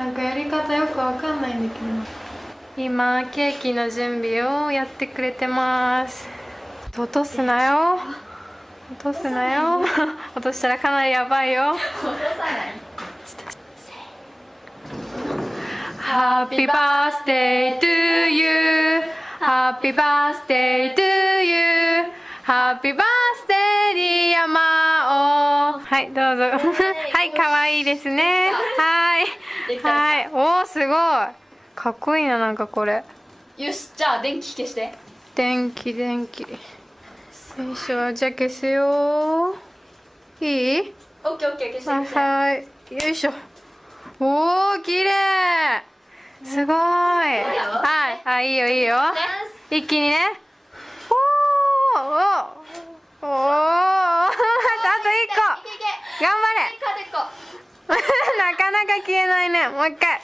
なんかやり方よくわかんないんだけど。今ケーキの準備をやってくれてます。落とすなよ、落とすなよ落としたらかなりやばいよ。落とさない。Happy birthday to you, Happy birthday to you, Happy birthday dear マオ。はい、どうぞ。はい、可愛いですね。はいはい、おお、すごいかっこいいな。なんかこれ、よし、じゃあ電気消して。電気よいしょ。じゃあ消すよ。いい？オッケーオッケー、消して。はい、よいしょ。おお、綺麗。すごい。はい、いいよいいよ。一気にね。おおおおあと一個。頑張れ。なかなか消えないね。もう一回。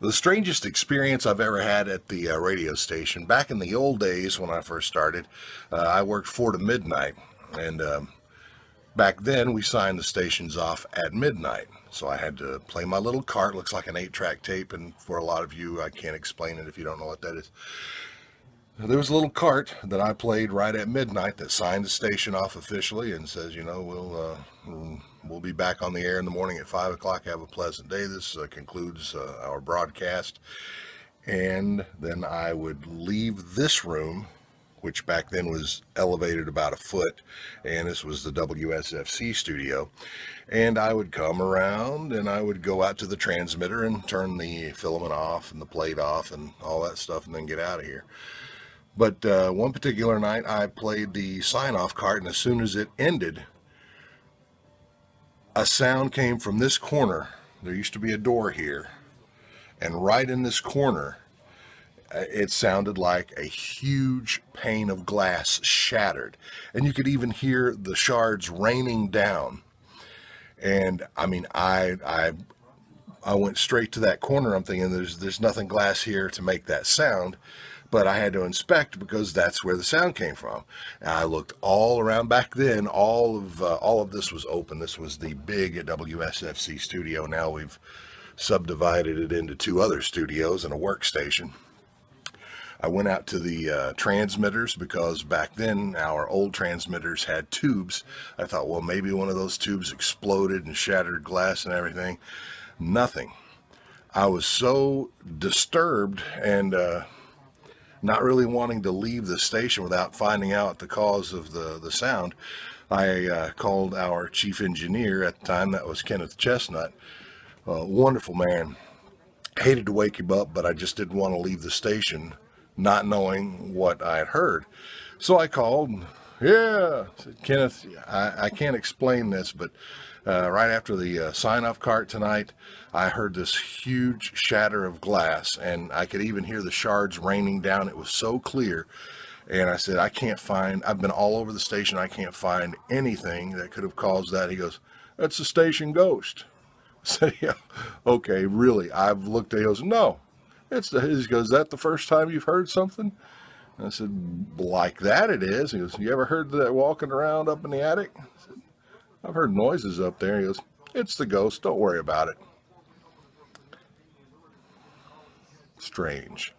The strangest experience I've ever had at the radio station, back in the old days when I first started, I worked 4 to midnight, and back then we signed the stations off at midnight. So I had to play my little cart, looks like an 8-track tape, and for a lot of you, I can't explain it if you don't know what that is. There was a little cart that I played right at midnight that signed the station off officially and says, you know, we'll be back on the air in the morning at 5 o'clock. Have a pleasant day. This concludes our broadcast. And then I would leave this room, which back then was elevated about a foot, and this was the WSFC studio. And I would come around and I would go out to the transmitter and turn the filament off and the plate off and all that stuff and then get out of here. But one particular night I played the sign-off cart, and as soon as it ended, a sound came from this corner. There used to be a door here, and right in this corner, it sounded like a huge pane of glass shattered, and you could even hear the shards raining down. And I mean, I went straight to that corner. I'm thinking there's nothing glass here to make that sound. But I had to inspect because that's where the sound came from. And I looked all around. Back then, all of this was open. This was the big WSFC studio. Now we've subdivided it into 2 other studios and a workstation. I went out to the transmitters because back then our old transmitters had tubes. I thought, well, maybe one of those tubes exploded and shattered glass and everything. Nothing. I was so disturbed and not really wanting to leave the station without finding out the cause of the sound. I called our chief engineer at the time. That was Kenneth Chestnut. Wonderful man. Hated to wake him up, but I just didn't want to leave the station not knowing what I had heard. So I called. Yeah, I said, Kenneth, I can't explain this, but right after the sign-off cart tonight, I heard this huge shatter of glass, and I could even hear the shards raining down. It was so clear. And I said, I've been all over the station. I can't find anything that could have caused that. He goes, that's the station ghost. I said, yeah, okay, really? I've looked at it. He goes, no. He goes, is that the first time you've heard something? And I said, like that it is. He goes, you ever heard that walking around up in the attic? I said, I've heard noises up there. He goes, it's the ghost. Don't worry about it. Strange.